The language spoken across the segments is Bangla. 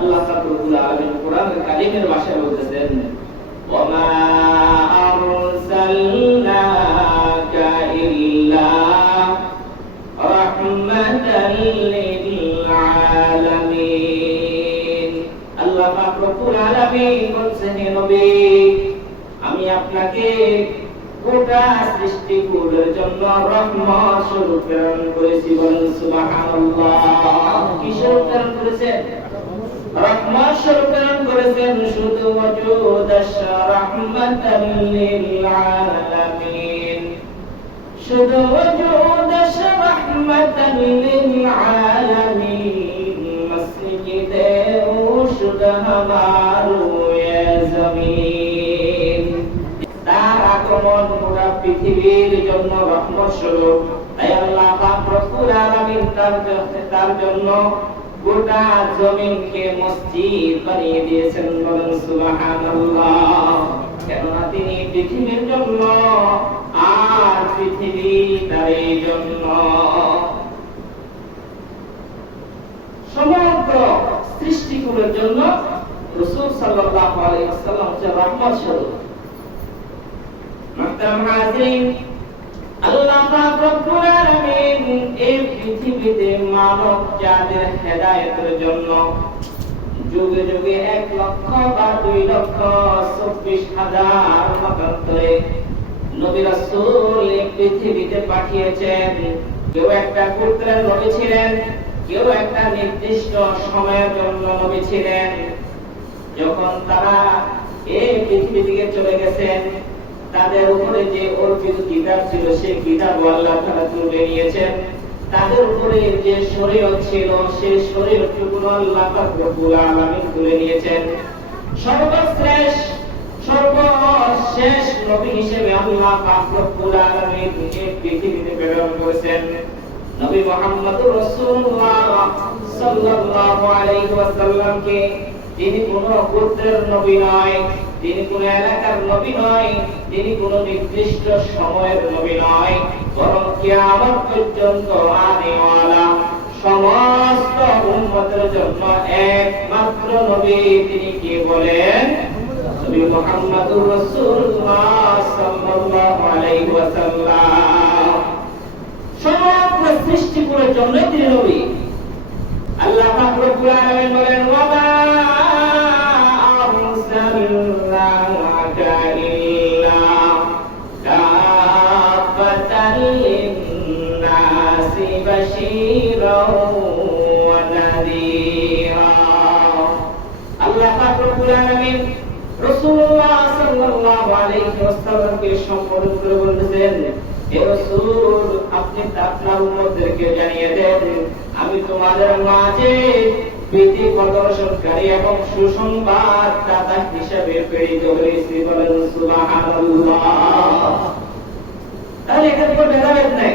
আল্লাহ রব্বুল আলামিন কোরআনের কালিমের ভাষায় বলতেছেন, ওমা আরসালনাকা ইল্লা রাহমাতাল লিল আলামিন আল্লাহ পাক রব্বুল আলামিন বলছেন নবী, আমি আপনাকে গোটা সৃষ্টিকুলের জন্য রহমত স্বরূপ প্রেরণ করেছি বলেন সুবহানাল্লাহ। কি স্বরূপ প্রেরণ করেছেন রহমত করেছেন শুধু রাহমাতাল লিল জমিন। তার আগমন গোটা পৃথিবীর জন্য রহমত স্বরূপ। তাই আল্লাহ পাক তার জন্য গোটা জমিনকে মসজিদ বানিয়ে দিয়েছেন বলেন সুবহানাল্লাহ। কেননা তিনি পৃথিবীর জন্য আর পৃথিবী তার জন্য। সমগ্র সৃষ্টিকুলের জন্য রসুল সাল্লাল্লাহু আলাইহি ওয়াসাল্লাম হচ্ছে রহমত স্বরূপ। মুহতারাম হাজিরিন পৃথিবীতে পাঠিয়েছেন। কেউ একটা নবী ছিলেন, কেউ একটা নির্দিষ্ট সময়ের জন্য নবী ছিলেন। যখন তারা এই পৃথিবী থেকে চলে গেছেন তাদের উপরে যে অর্পিত কিতাব ছিল, সেই কিতাব আল্লাহ তারা তুলে নিয়েছেন। তাদের উপরে যে শরীয়ত ছিল, সেই শরীয়তটুকু আল্লাহ রব্বুল আলামিন তুলে নিয়েছেন। সর্বশ্রেষ্ঠ, সর্বশেষ নবী হিসেবে আল্লাহ পাক রব্বুল আলামিন পৃথিবীতে প্রেরণ করেছেন। নবী রাসূলুল্লাহ সাল্লাল্লাহু আলাইহি ওয়াসাল্লামকে, তিনি কোন গোত্রের নবী নয়। তিনি কোন এলাকার নবী নয় তিনি কোন নির্দিষ্ট সময়ের নবী নয়, বরং কিয়ামত পর্যন্ত আনেওয়ালা সমস্ত উম্মতের জন্য একমাত্র নবী তিনি কি বলেন? নবী মুহাম্মদুর রাসূলুল্লাহ সাল্লাল্লাহু আলাইহি ওয়াসাল্লাম। সমগ্র সৃষ্টিকুলের জন্য তিনি নবী। আল্লাহ পাক রব্বুল আমি তোমাদের মাঝে পৃথিবী প্রদর্শনকারী এবং সুসংবাদ দাতা হিসেবে প্রেরিত হয়েছি বলেন এখানে নাই।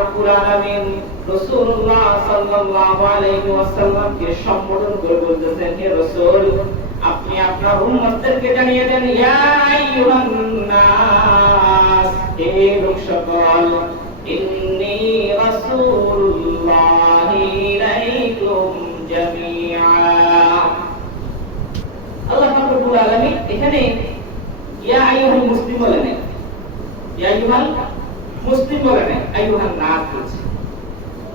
রব্বুল আলামিন রাসূলুল্লাহ সাল্লাল্লাহু আলাইহি ওয়াসাল্লামকে সম্বোধন করে বলতেছেন, হে রাসূল, আপনি আপনার উম্মতদেরকে জানিয়ে দেন, ইয়া আইয়ুহান সকল এখানে ইয়া আইয়ুহাল মুসলিম বলেন ইয়া আইয়ুহাল মুসলিম নাই আইয়ুহান নাস বলছে।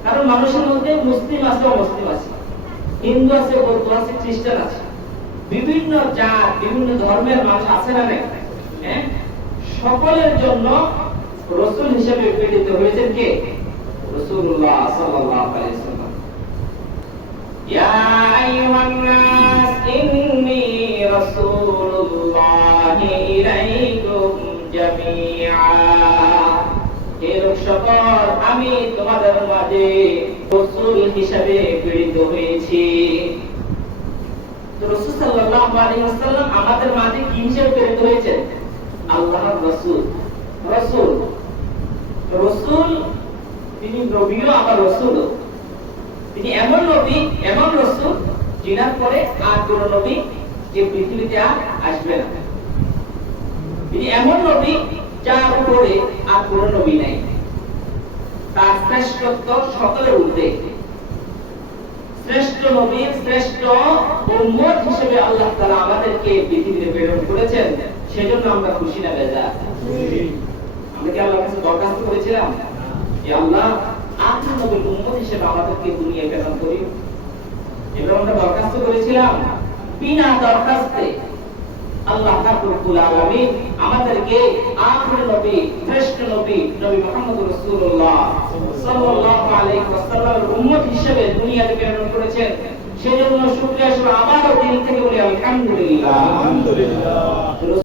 কারণ মানুষের মধ্যে মুসলিম আছে, অমুসলিম আছে। হিন্দু আছে, বৌদ্ধ আছে, খ্রিস্টান আছে। বিভিন্ন জাত, বিভিন্ন ধর্মের মানুষ আছে না হ্যাঁ? সকলের জন্য রসুল হিসেবে প্রেরিত হয়েছেন কে? রসুল্লাহ সাল্লাল্লাহু আলাইহি ওয়াসাল্লাম। ইয়া আইয়ুহান সকল আমি তোমাদের মাঝে রাসূল হিসাবে প্রেরিত হয়েছি। আমাদের মাঝে কি হিসেবে প্রেরিত হয়েছেন? আল্লাহর রাসূল। রাসূল। রাসূল, তিনি নবীও আবার রাসূলও। তিনি এমন নবী, এমন রাসূল, যিনার পরে আর কোন নবী যে পৃথিবীতে আর আসবে না। তিনি এমন নবী যার উপরে আর কোন নবী নাই। তার শ্রেষ্ঠত্ব সকলের ঊর্ধ্বে শ্রেষ্ঠ শ্রেষ্ঠ হিসেবে আল্লাহ আমাদেরকে পৃথিবীতে প্রেরণ করেছেন, সেজন্য আমরা খুশি না বেজা আমরা কি আল্লাহর কাছে দরখাস্ত করেছিলাম? যে আল্লাহ আপনি নবীর উম্মত হিসেবে আমাদেরকে প্রেরণ করি আমরা দরখাস্ত করেছিলাম। বিনা দরখাস্তে দুনিয়াতে প্রেরণ করেছেন। সেজন্য শুকরিয়া আবারও দিন থেকে বলি আলহামদুলিল্লাহ।